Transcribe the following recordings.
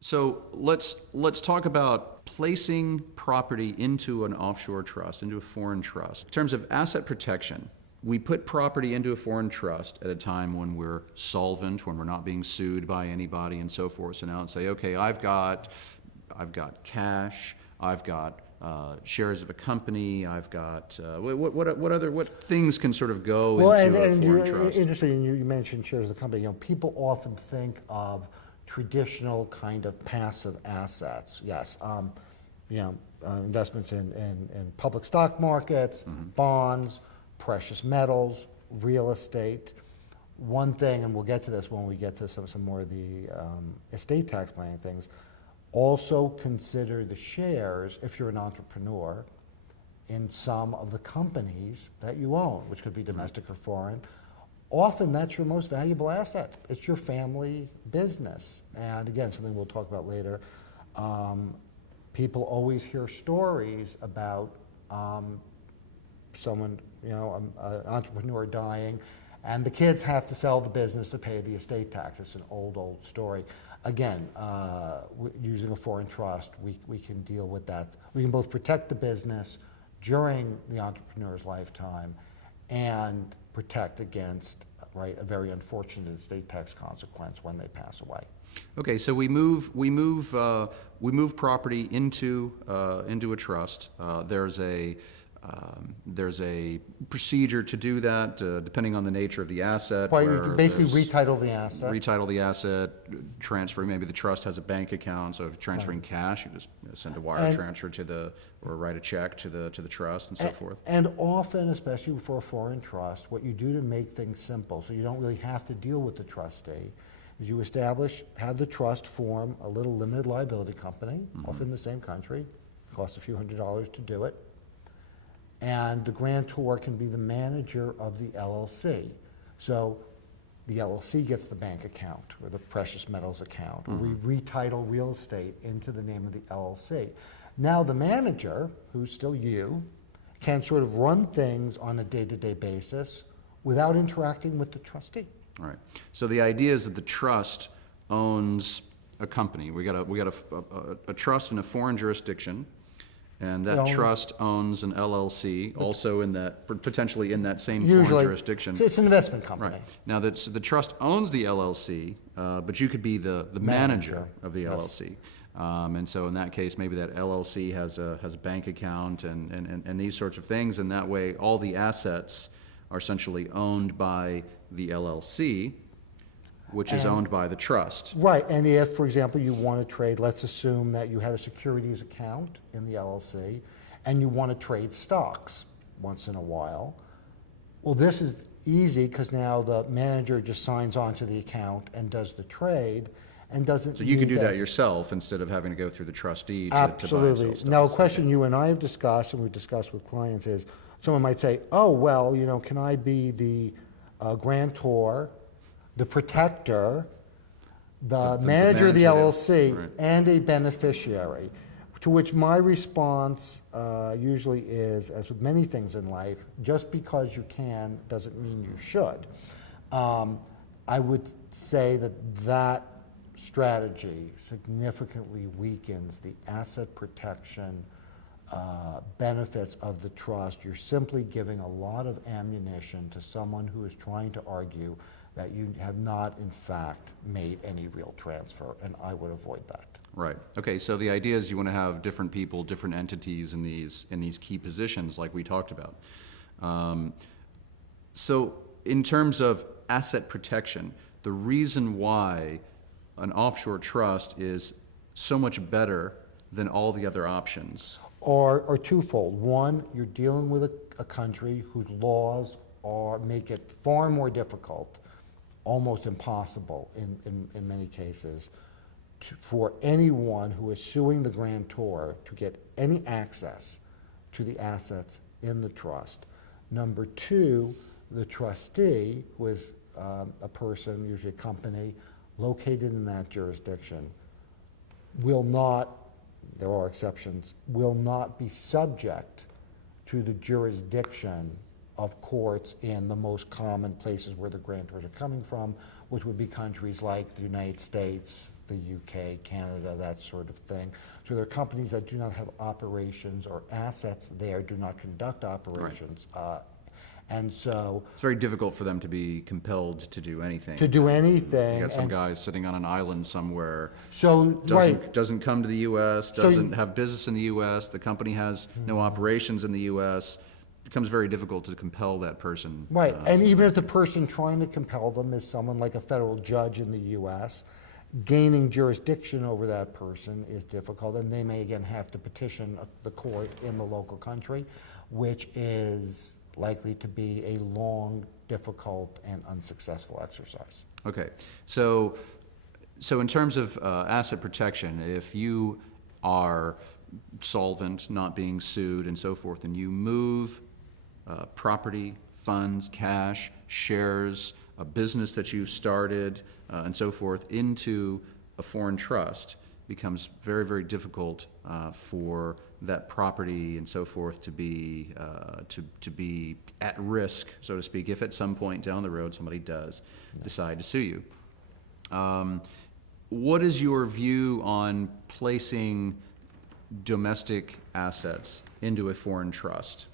So let's talk about placing property into an offshore trust, into a foreign trust. In terms of asset protection, we put property into a foreign trust at a time when we're solvent, when we're not being sued by anybody and so forth. So now and say, okay, I've got cash, I've got shares of a company, I've got what things can sort of go into a foreign trust? Interesting, you mentioned shares of the company. People often think of traditional kind of passive assets. Yes, investments in public stock markets, bonds, precious metals, real estate. One thing, and we'll get to this when we get to some more of the estate tax planning things, also consider the shares, if you're an entrepreneur, in some of the companies that you own, which could be domestic or foreign. Often that's your most valuable asset. It's your family business. And again, something we'll talk about later. People always hear stories about someone, an entrepreneur dying, and the kids have to sell the business to pay the estate tax. It's an old story. Again, using a foreign trust, we can deal with that. We can both protect the business during the entrepreneur's lifetime and protect against a very unfortunate estate tax consequence when they pass away. Okay, so we move property into a trust. There's a procedure to do that, depending on the nature of the asset. Well, you can basically retitle the asset. Retitle the asset, transfer. Maybe the trust has a bank account, so if transferring cash, you just send a wire transfer or write a check to the trust and so forth. And often, especially for a foreign trust, what you do to make things simple, so you don't really have to deal with the trustee, is you have the trust form a little limited liability company, often in the same country. It costs a few $100s to do it. And the grantor can be the manager of the LLC. So the LLC gets the bank account or the precious metals account. Or we retitle real estate into the name of the LLC. Now the manager, who's still you, can sort of run things on a day-to-day basis without interacting with the trustee. All right. So the idea is that the trust owns a company. We got a trust in a foreign jurisdiction. And that trust owns an LLC, also potentially in that same foreign jurisdiction. It's an investment company. Right. Now, the trust owns the LLC, but you could be the manager of the LLC. And so in that case, maybe that LLC has a bank account and these sorts of things, and that way all the assets are essentially owned by the LLC, which is owned by the trust. Right, and if, for example, you want to trade, let's assume that you had a securities account in the LLC, and you want to trade stocks once in a while. Well, this is easy because now the manager just signs on to the account and does the trade and doesn't. So you can do that yourself instead of having to go through the trustee to buy and sell stocks. Now, a question you and I have discussed, and we've discussed with clients, is someone might say, oh, well, can I be the grantor, the protector, the manager of the LLC, right, and a beneficiary? To which my response usually is, as with many things in life, just because you can doesn't mean you should. I would say that strategy significantly weakens the asset protection benefits of the trust. You're simply giving a lot of ammunition to someone who is trying to argue that you have not, in fact, made any real transfer, and I would avoid that. Right. Okay, so the idea is you want to have different people, different entities in these key positions like we talked about. So in terms of asset protection, the reason why an offshore trust is so much better than all the other options are twofold. One, you're dealing with a country whose laws make it far more difficult, almost impossible in many cases, for anyone who is suing the grantor to get any access to the assets in the trust. Number two, the trustee, who is a person, usually a company, located in that jurisdiction, will not, there are exceptions, will not be subject to the jurisdiction of courts in the most common places where the grantors are coming from, which would be countries like the United States, the UK, Canada, that sort of thing. So there are companies that do not have operations or assets there, do not conduct operations. And so It's very difficult for them to be compelled to do anything. to do anything. You got some and guy sitting on an island somewhere, so, right, doesn't come to the U.S., So doesn't have business in the U.S., the company has no operations in the U.S., it becomes very difficult to compel that person. right. And even if the person trying to compel them is someone like a federal judge in the U.S., gaining jurisdiction over that person is difficult, and they may again have to petition the court in the local country, which is likely to be a long, difficult, and unsuccessful exercise. Okay, so in terms of asset protection, if you are solvent, not being sued and so forth, and you move property, funds, cash, shares, a business that you've started, and so forth, into a foreign trust, becomes very, very difficult for that property and so forth to be at risk, so to speak, if at some point down the road somebody does decide to sue you. What is your view on placing domestic assets into a foreign trust?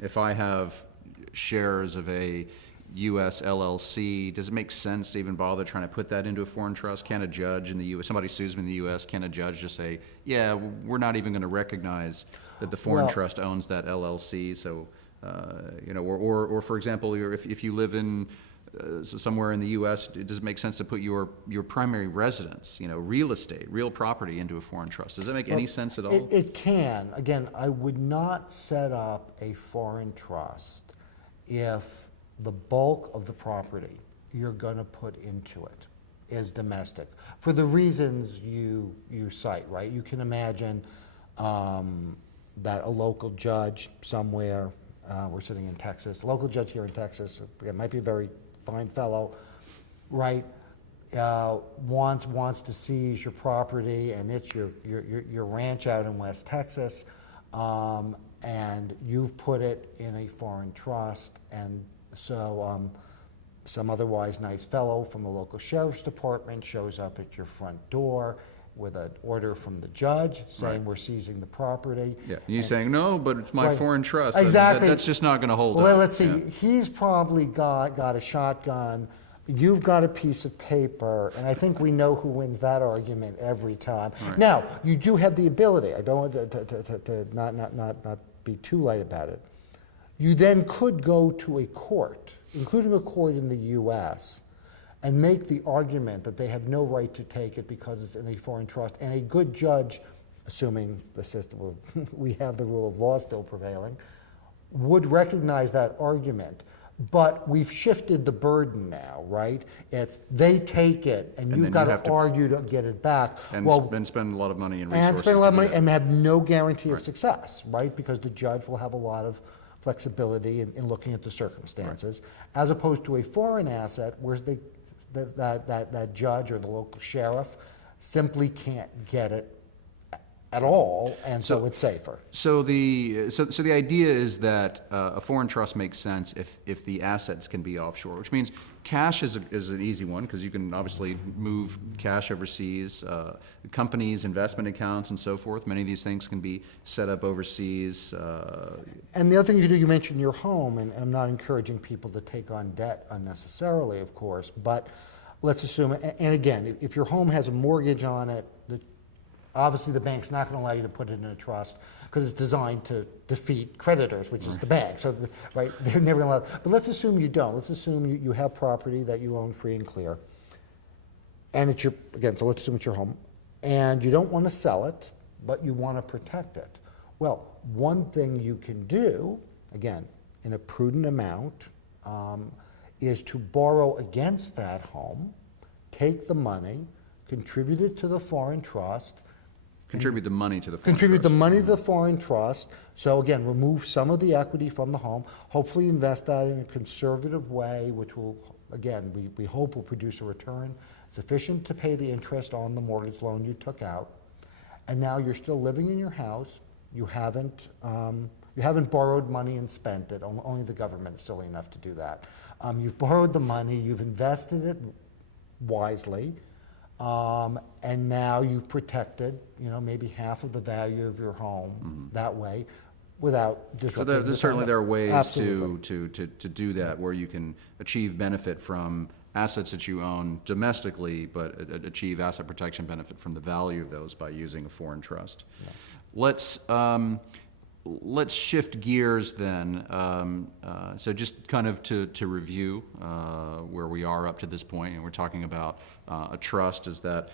If I have shares of a U.S. LLC, does it make sense to even bother trying to put that into a foreign trust? Can a judge in the U.S., somebody sues me in the U.S., can a judge just say, yeah, we're not even going to recognize that the foreign trust owns that LLC? So, or for example, if you live in somewhere in the U.S., does it make sense to put your primary residence, real estate, real property, into a foreign trust? Does that make any sense at all? It can. Again, I would not set up a foreign trust if the bulk of the property you're going to put into it is domestic, for the reasons you cite, right? You can imagine that a local judge somewhere, we're sitting in Texas, a local judge here in Texas, it might be a very fine fellow, right, wants to seize your property, and it's your ranch out in West Texas, and you've put it in a foreign trust, and so some otherwise nice fellow from the local sheriff's department shows up at your front door with an order from the judge saying we're seizing the property. Yeah, and you saying, no, but it's my foreign trust. Exactly. That's just not going to hold up. Well, let's see. He's probably got a shotgun. You've got a piece of paper, and I think we know who wins that argument every time. Right. Now, you do have the ability. I don't want to not be too light about it. You then could go to a court, including a court in the U.S., and make the argument that they have no right to take it because it's in a foreign trust. And a good judge, assuming the system, we have the rule of law still prevailing, would recognize that argument. But we've shifted the burden now, right? It's they take it, and you've got to argue to get it back. And spend a lot of money and resources. And spend a lot of money and have no guarantee of success, right? Because the judge will have a lot of flexibility in looking at the circumstances, as opposed to a foreign asset where that judge or the local sheriff simply can't get it at all, and so it's safer. So the idea is that a foreign trust makes sense if the assets can be offshore, which means cash is an easy one because you can obviously move cash overseas. Companies, investment accounts, and so forth. Many of these things can be set up overseas. And the other thing you do, you mentioned your home, and I'm not encouraging people to take on debt unnecessarily, of course, but let's assume, and again, if your home has a mortgage on it, obviously the bank's not going to allow you to put it in a trust because it's designed to defeat creditors, which is the bank. So, right, they're never going to allow. But let's assume you don't. Let's assume you have property that you own free and clear, and it's your, again, so let's assume it's your home, and you don't want to sell it, but you want to protect it. Well, one thing you can do, again, in a prudent amount, is to borrow against that home, take the money, contribute it to the foreign trust. Contribute the money to the foreign Contribute trust. the money to the foreign trust. So again, remove some of the equity from the home, hopefully invest that in a conservative way, which will, again, we hope will produce a return sufficient to pay the interest on the mortgage loan you took out. And now you're still living in your house. You haven't borrowed money and spent it. Only the government's silly enough to do that. You've borrowed the money. You've invested it wisely. And now you've protected, maybe half of the value of your home that way without So disrupting. there certainly are ways Absolutely. to do that, where you can achieve benefit from assets that you own domestically, but achieve asset protection benefit from the value of those by using a foreign trust. Let's shift gears then. So just kind of to review where we are up to this point, and we're talking about a trust is that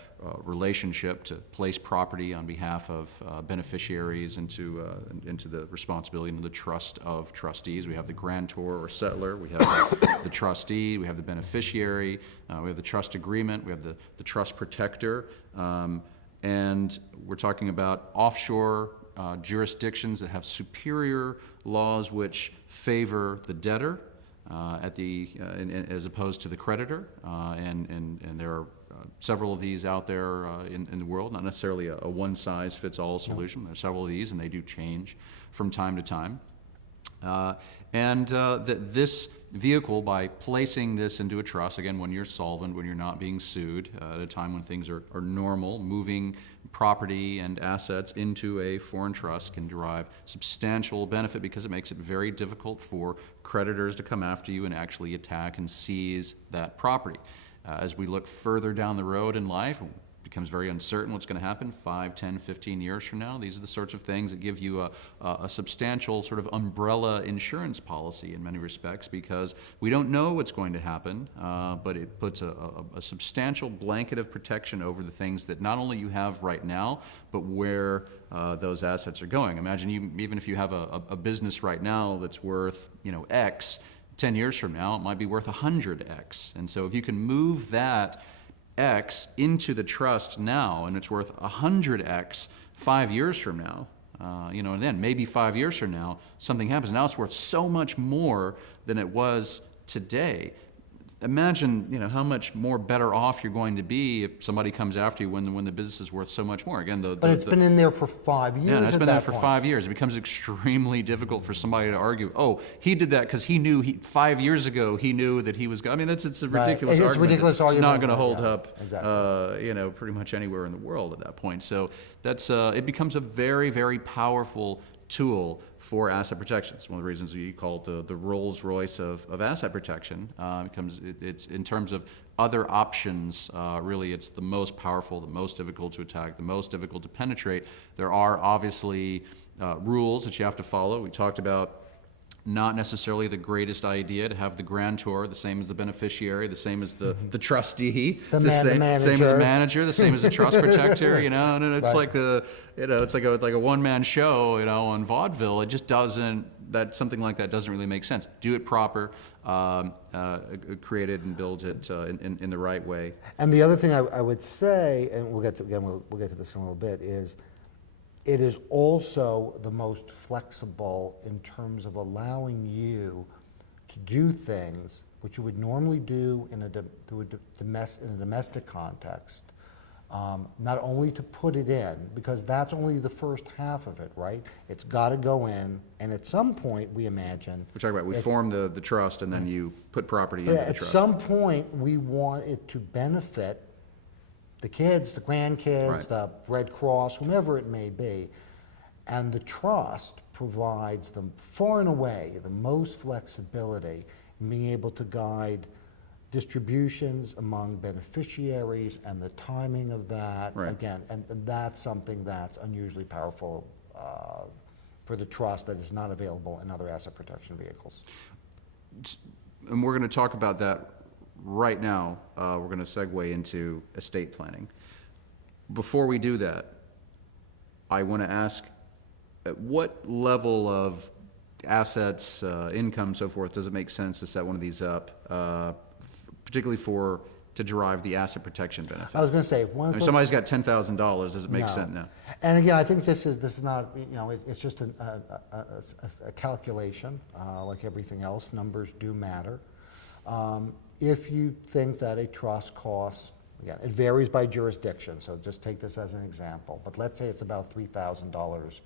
relationship to place property on behalf of beneficiaries into the responsibility and the trust of trustees. We have the grantor or settler, we have the trustee, we have the beneficiary, we have the trust agreement, we have the trust protector, and we're talking about offshore jurisdictions that have superior laws which favor the debtor as opposed to the creditor, and there are several of these out there in the world, not necessarily a one-size-fits-all solution. There are several of these, and they do change from time to time. This vehicle, by placing this into a trust, again, when you're solvent, when you're not being sued, at a time when things are normal, moving property and assets into a foreign trust can derive substantial benefit because it makes it very difficult for creditors to come after you and actually attack and seize that property. As we look further down the road in life, it becomes very uncertain what's going to happen 5, 10, 15 years from now. These are the sorts of things that give you a substantial sort of umbrella insurance policy in many respects, because we don't know what's going to happen, but it puts a substantial blanket of protection over the things that not only you have right now, but where those assets are going. Imagine even if you have a business right now that's worth X, 10 years from now it might be worth 100X. And so if you can move that X into the trust now, and it's worth 100X 5 years from now, and then maybe 5 years from now, something happens. Now it's worth so much more than it was today. Imagine, how much more better off you're going to be if somebody comes after you when the business is worth so much more. Again, but it's been in there for 5 years. Yeah, it's been there for 5 years. It becomes extremely difficult for somebody to argue, oh, he did that because he knew 5 years ago he knew that he was. I mean, it's a ridiculous argument. It's a ridiculous argument. It's not going to hold up, exactly. Pretty much anywhere in the world at that point. So that's it becomes a very, very powerful tool for asset protection. It's one of the reasons we call it the Rolls Royce of asset protection. It's in terms of other options, really it's the most powerful, the most difficult to attack, the most difficult to penetrate. There are obviously rules that you have to follow. We talked about not necessarily the greatest idea to have the grantor the same as the beneficiary, the same as the trustee, the same as the manager, the same as the trust protector, and it's right. It's like a one-man show, on vaudeville. It just doesn't. Something like that doesn't really make sense. Do it proper, create it and build it in the right way. And the other thing I would say, and we'll get to this in a little bit, is it is also the most flexible in terms of allowing you to do things which you would normally do in a domestic context. Not only to put it in, because that's only the first half of it, right? It's got to go in, and at some point, we imagine. We're talking about we form the trust, and then you put property into the trust. At some point, we want it to benefit the kids, the grandkids, right. The Red Cross, whomever it may be. And the trust provides them far and away the most flexibility in being able to guide distributions among beneficiaries and the timing of that. Right. Again, and that's something that's unusually powerful for the trust that is not available in other asset protection vehicles. And we're going to talk about that right now. We're going to segue into estate planning. Before we do that, I want to ask, at what level of assets, income, so forth, does it make sense to set one of these up, particularly to derive the asset protection benefit? I was going to say, somebody's got $10,000. Does it make sense now? And again, I think this is not, it's just a calculation, like everything else. Numbers do matter. If you think that a trust costs, again, it varies by jurisdiction, so just take this as an example, but let's say it's about $3,000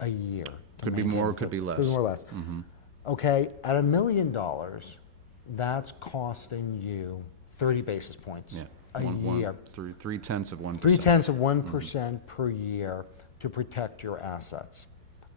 a year. Could be more, could be less. Could be more or less. Mm-hmm. Okay, at $1 million, that's costing you 30 basis points a year. 3/10%. 0.3% per year to protect your assets.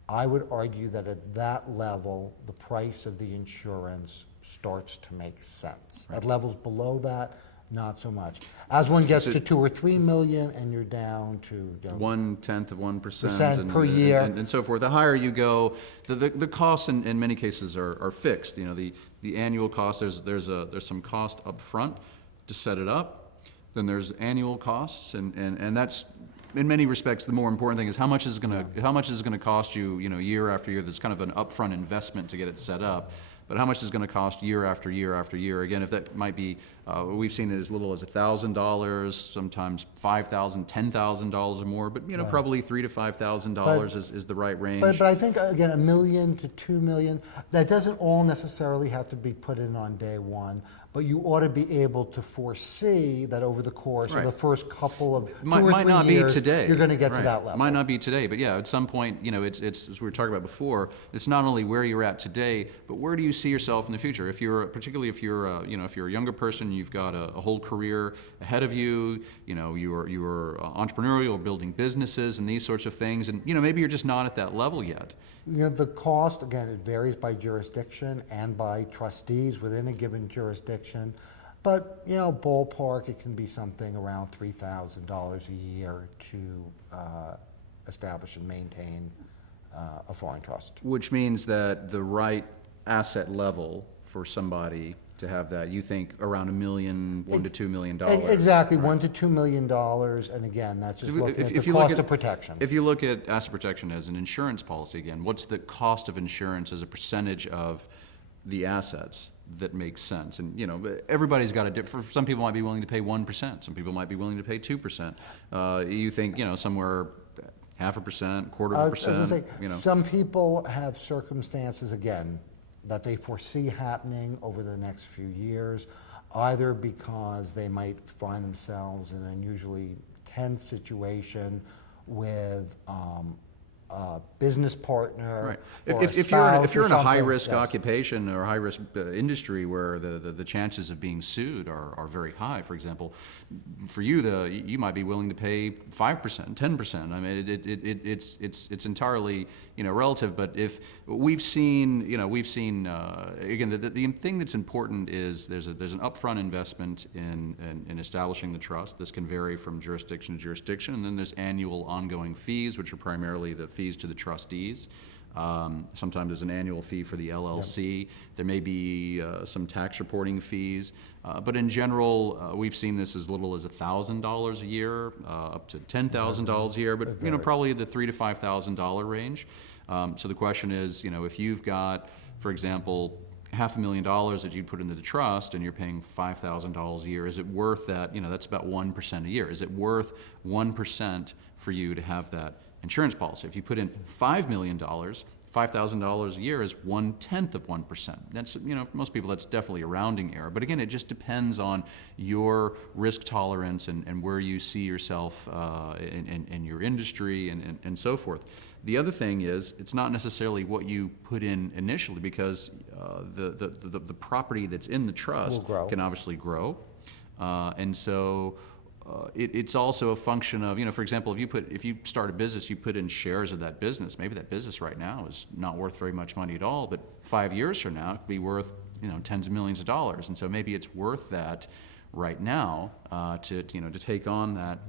I would argue that at that level, the price of the insurance starts to make sense. At levels below that, not so much. As one gets to 2 or 3 million and you're down to 0.1% per year. and so forth. The higher you go, the costs in many cases are fixed. You know, the annual cost, there's some cost up front to set it up. Then there's annual costs, and that's, in many respects, the more important thing is how much is it gonna cost you, you know, year after year. There's kind of an upfront investment to get it set up. But how much is it going to cost year after year after year? Again, if that might be, we've seen it as little as $1,000, sometimes $5,000, $10,000 or more, but you know, probably $3,000 to $5,000 is the right range. But I think, again, $1 million to $2 million, that doesn't all necessarily have to be put in on day one, but you ought to be able to foresee that over the course of the first couple of 2 or 3 years, might not be today. You're going to get to that level. Might not be today, but yeah, at some point, you know, it's as we were talking about before, it's not only where you're at today, but where do you see yourself in the future? Particularly if you're, you know, if you're a younger person, you've got a whole career ahead of you. You know, you are entrepreneurial, building businesses and these sorts of things, and you know, maybe you're just not at that level yet. You know, the cost, again, it varies by jurisdiction and by trustees within a given jurisdiction. But, you know, ballpark, it can be something around $3,000 a year to establish and maintain a foreign trust. Which means that the right asset level for somebody to have that, you think around $1 million, $1 to $2 million. Exactly, $1 to $2 million, and again, that's just looking at the cost of protection. If you look at asset protection as an insurance policy, again, what's the cost of insurance as a percentage of the assets that makes sense? And you know, everybody's got a different. Some people might be willing to pay 1%. Some people might be willing to pay 2%. You think, you know, somewhere 0.5%, 1/4%. You know, some people have circumstances, again, that they foresee happening over the next few years, either because they might find themselves in an unusually tense situation with a business partner. Right. Or If you're in a high risk occupation or high risk industry where the chances of being sued are very high, for example, for you you might be willing to pay 5%, 10%. I mean, it's entirely, you know, relative. But if we've seen again, the thing that's important is there's an upfront investment in establishing the trust. This can vary from jurisdiction to jurisdiction, and then there's annual ongoing fees, which are primarily the fees to the trustees. Sometimes there's an annual fee for the LLC. Yep. There may be some tax reporting fees, but in general, we've seen this as little as $1,000 a year, up to $10,000 a year, but you know, probably the $3,000 to $5,000 range. So the question is, you know, if you've got, for example, $500,000 that you put into the trust and you're paying $5,000 a year, is it worth that? You know, that's about 1% a year. Is it worth 1% for you to have that insurance policy? If you put in $5 million, $5,000 a year is 1/10 of 1%. That's, you know, for most people, that's definitely a rounding error. But again, it just depends on your risk tolerance and where you see yourself in your industry and so forth. The other thing is, it's not necessarily what you put in initially, because the property that's in the trust can obviously grow, and so. It's also a function of, you know, for example, if you start a business, you put in shares of that business. Maybe that business right now is not worth very much money at all, but 5 years from now, it could be worth, you know, tens of millions of dollars. And so maybe it's worth that right now to take on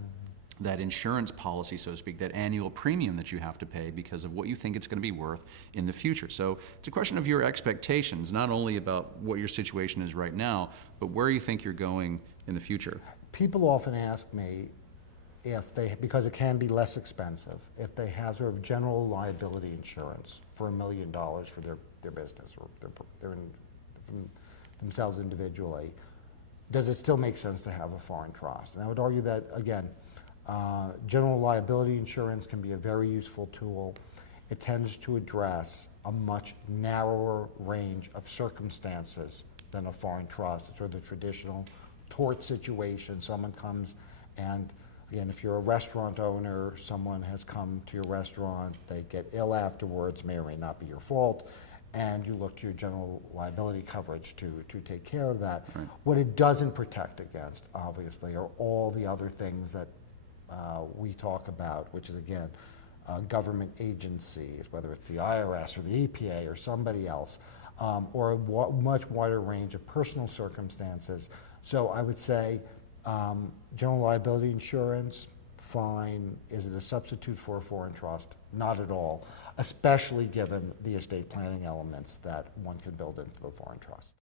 that insurance policy, so to speak, that annual premium that you have to pay because of what you think it's going to be worth in the future. So it's a question of your expectations, not only about what your situation is right now, but where you think you're going in the future. People often ask me if because it can be less expensive, if they have sort of general liability insurance for $1 million for their business or themselves individually, does it still make sense to have a foreign trust? And I would argue that, again, general liability insurance can be a very useful tool. It tends to address a much narrower range of circumstances than a foreign trust. It's sort of the traditional tort situation. Someone comes and, again, if you're a restaurant owner, someone has come to your restaurant, they get ill afterwards, may or may not be your fault, and you look to your general liability coverage to take care of that. Right. What it doesn't protect against, obviously, are all the other things that we talk about, which is, again, government agencies, whether it's the IRS or the EPA or somebody else, or a much wider range of personal circumstances. So I would say general liability insurance, fine. Is it a substitute for a foreign trust? Not at all, especially given the estate planning elements that one can build into the foreign trust.